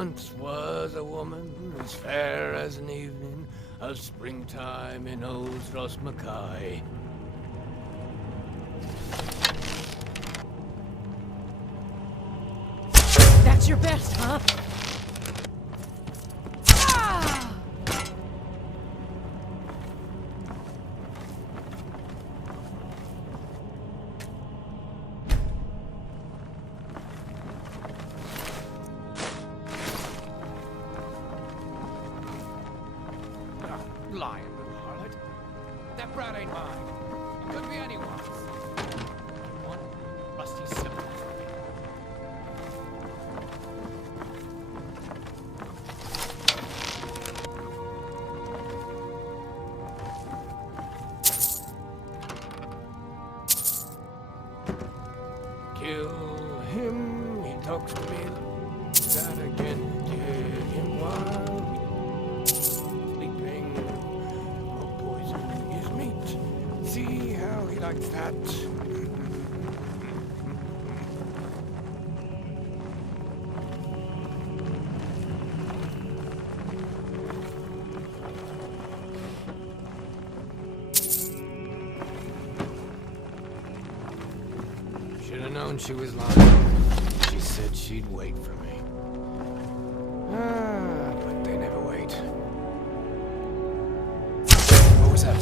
Once was a woman as fair as an evening of springtime in old Rosmakai. That's your best, huh? Ah! Lying little harlot. That brat ain't mine. It could be anyone's. One rusty symbol for me. Kill him, he talks to me. That again, kill him while sleeping. Or poison his meat. See how he likes that. Should have known she was lying. She said she'd wait for me. But they never wait. What was that?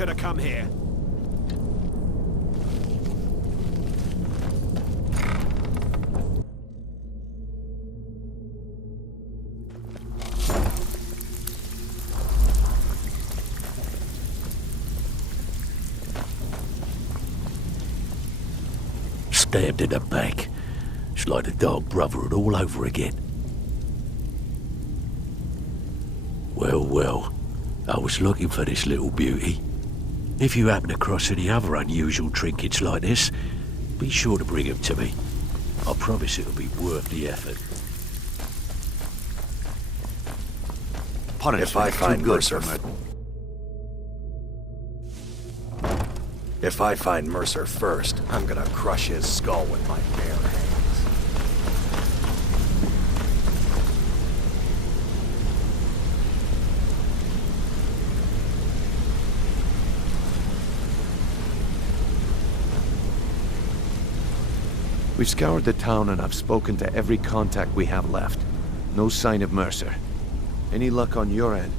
you to come here. Stabbed in the back. It's like the Dark Brotherhood all over again. Well, well, I was looking for this little beauty. If you happen across any other unusual trinkets like this, be sure to bring them to me. I promise it'll be worth the effort. If I find Mercer... If I find Mercer first, I'm gonna crush his skull with my bare hands. We've scoured the town and I've spoken to every contact we have left. No sign of Mercer. Any luck on your end?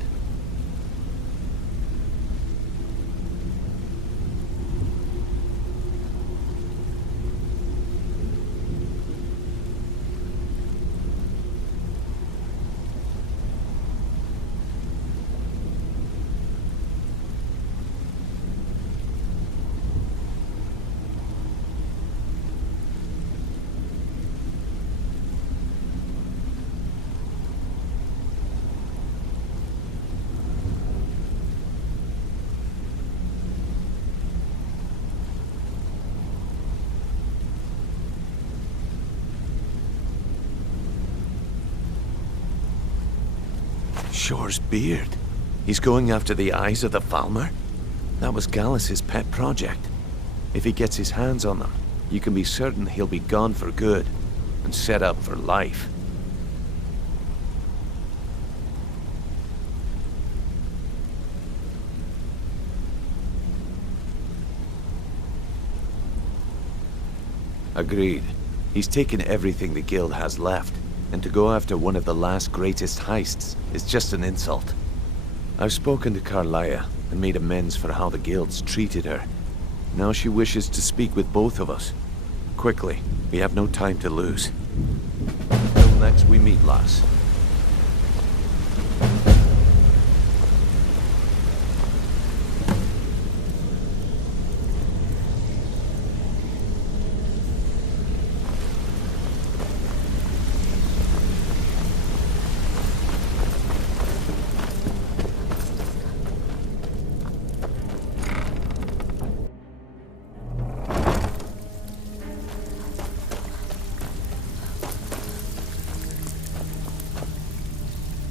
Shore's beard. He's going after the eyes of the Falmer? That was Gallus's pet project. If he gets his hands on them, you can be certain he'll be gone for good and set up for life. Agreed. He's taken everything the guild has left, and to go after one of the last greatest heists is just an insult. I've spoken to Carlia and made amends for how the guilds treated her. Now she wishes to speak with both of us. Quickly, we have no time to lose. Until next we meet, lass.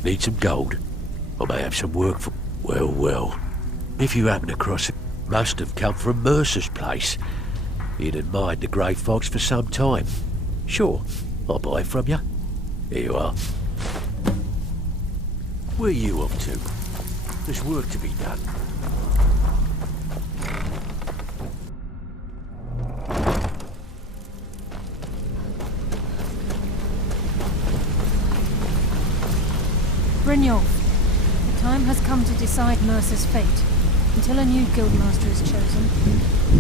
Need some gold? I may have some work for... Well, well. If you happen across it, must have come from Mercer's place. He'd admired the Grey Fox for some time. Sure, I'll buy it from you. Here you are. Where are you off to? There's work to be done. Brynjolf, the time has come to decide Mercer's fate. Until a new guildmaster is chosen,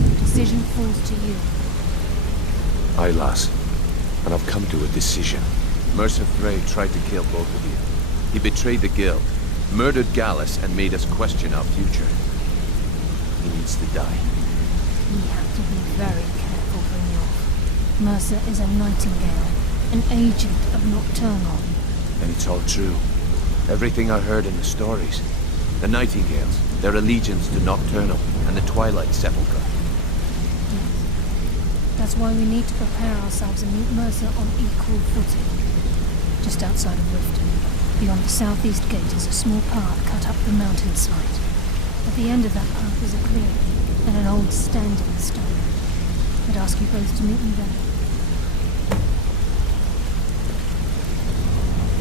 the decision falls to you. Aye, lass. And I've come to a decision. Mercer Frey tried to kill both of you. He betrayed the guild, murdered Gallus, and made us question our future. He needs to die. We have to be very careful, Brynjolf. Mercer is a nightingale, an agent of Nocturnal. And it's all true. Everything I heard in the stories. The Nightingales, their allegiance to Nocturnal, and the Twilight Sepulchre. Yes. That's why we need to prepare ourselves and meet Mercer on equal footing. Just outside of Riften, beyond the southeast gate is a small path cut up the mountainside. At the end of that path is a clearing, and an old standing stone. I'd ask you both to meet me there.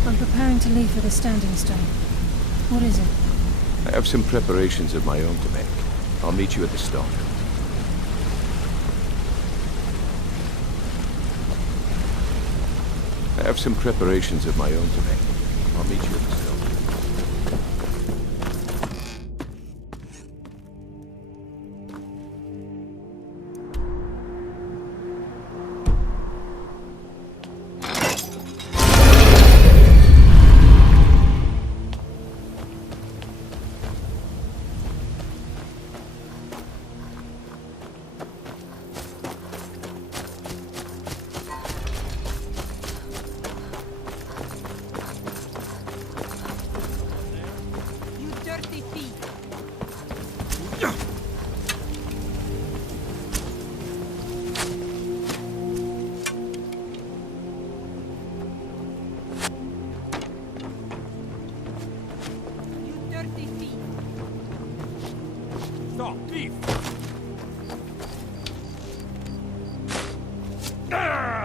I'm preparing to leave for the Standing Stone. What is it? I have some preparations of my own to make. I'll meet you at the stone. I have some preparations of my own to make. I'll meet you at the stone.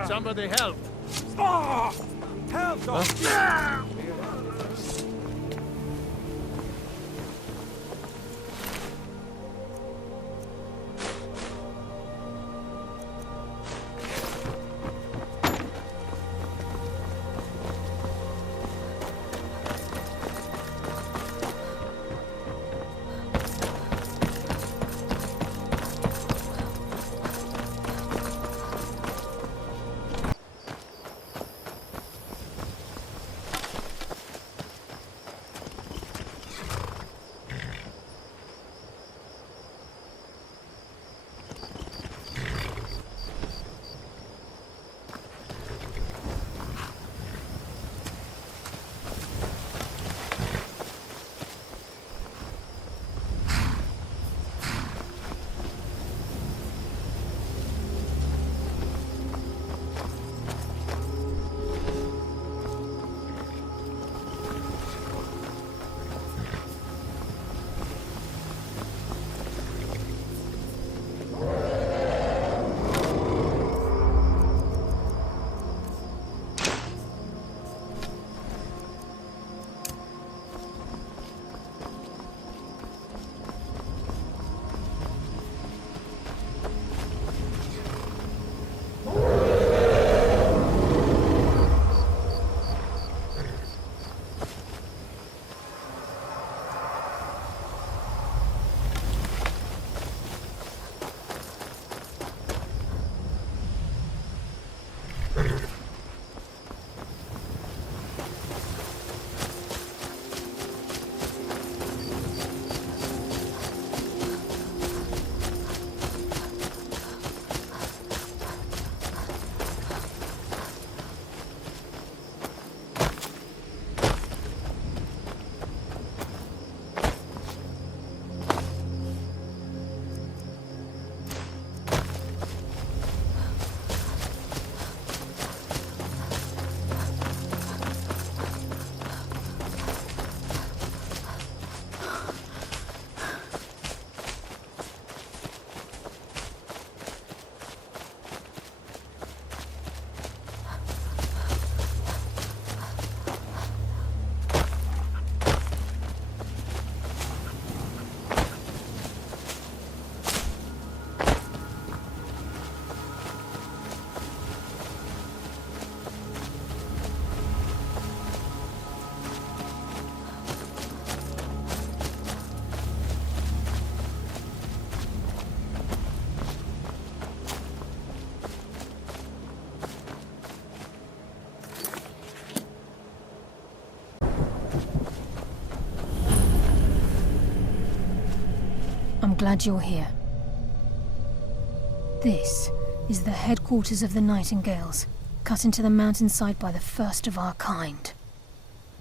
Somebody help! Help, dog! I'm glad you're here. This is the headquarters of the Nightingales, cut into the mountainside by the first of our kind.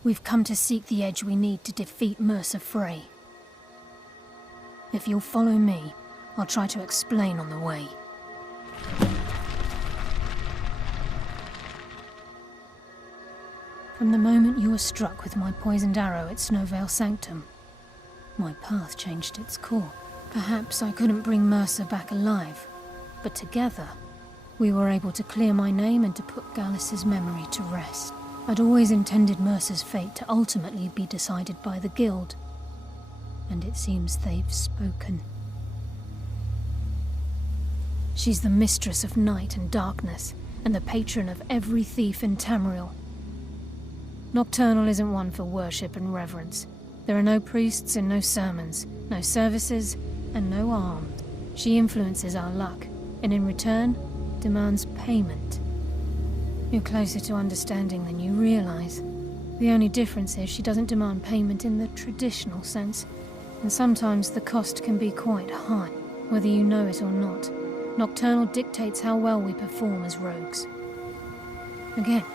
We've come to seek the edge we need to defeat Mercer Frey. If you'll follow me, I'll try to explain on the way. From the moment you were struck with my poisoned arrow at Snowvale Sanctum, my path changed its course. Perhaps I couldn't bring Mercer back alive, but together, we were able to clear my name and to put Gallus's memory to rest. I'd always intended Mercer's fate to ultimately be decided by the Guild, and it seems they've spoken. She's the mistress of night and darkness, and the patron of every thief in Tamriel. Nocturnal isn't one for worship and reverence. There are no priests and no sermons, no services, and no alms. She influences our luck, and in return, demands payment. You're closer to understanding than you realize. The only difference is she doesn't demand payment in the traditional sense, and sometimes the cost can be quite high, whether you know it or not. Nocturnal dictates how well we perform as rogues. Again,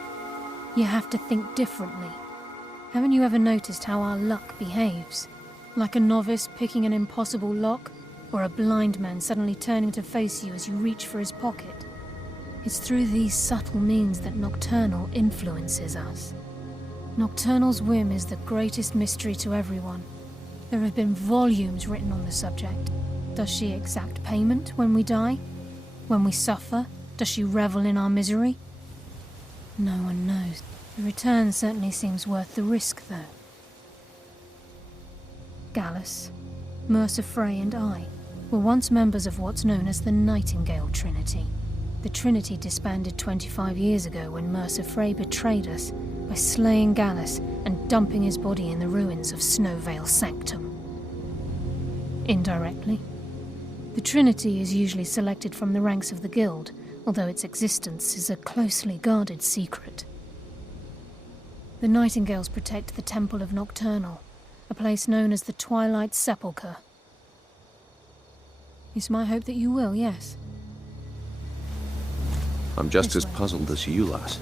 you have to think differently. Haven't you ever noticed how our luck behaves? Like a novice picking an impossible lock, or a blind man suddenly turning to face you as you reach for his pocket. It's through these subtle means that Nocturnal influences us. Nocturnal's whim is the greatest mystery to everyone. There have been volumes written on the subject. Does she exact payment when we die? When we suffer? Does she revel in our misery? No one knows. The return certainly seems worth the risk, though. Gallus, Mercer Frey and I were once members of what's known as the Nightingale Trinity. The Trinity disbanded 25 years ago when Mercer Frey betrayed us by slaying Gallus and dumping his body in the ruins of Snowvale Sanctum. Indirectly, the Trinity is usually selected from the ranks of the Guild, although its existence is a closely guarded secret. The Nightingales protect the Temple of Nocturnal, a place known as the Twilight Sepulchre. It's my hope that you will, yes. I'm just This as way. puzzled as you, lass.